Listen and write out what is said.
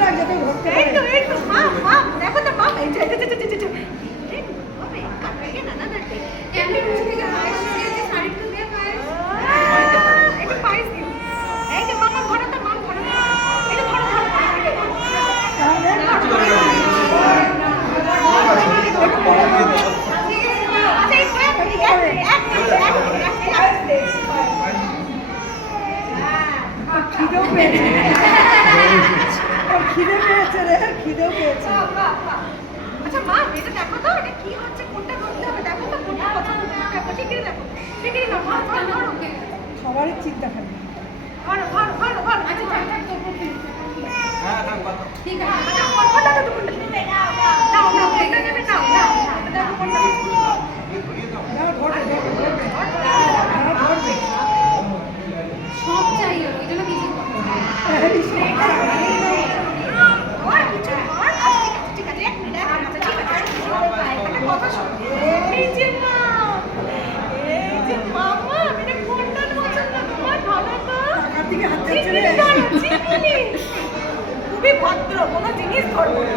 লাগছে তো ধরতে। এই তো মা মা দেখো তো মা এই যে ওরে কাটাকে না না না এমনি মুখ থেকে পায়েস দিয়ে শাড়ি তো দিয়ে পায়েস এটা পায়েস দিও এই যে মামা ঘরে তো মা ঘরে এই যে ঘরে খিদেও পেয়েছে খিদে পেয়েছে রে খিদেও পেয়েছে। আচ্ছা মা এটা দেখো তো এটা কি হচ্ছে কোনটা করতে হবে দেখো তো কোনটা পছন্দ দেখো শিগগিরই দেখো শিগগিরই না ধরো সবারই চিন্তা খালি ধরো আচ্ছা থাক করবো হ্যাঁ থাক কথা ঠিক আছে আচ্ছা কোনটা তো কোনটা নাও এটা নেবে নাও এটা দেখো কোনটা সব চাই ওই জন্য কিছু ঠিক আছে এক মিনিট ঠিক আছে একটা কথা শোনো এই যে মা এই যে মামা এটা কোনটা পছন্দ তোমার ভালো তো টাকার দিকে হাত যাচ্ছে রে। খুবই ভদ্র কোনো জিনিস ধরবো না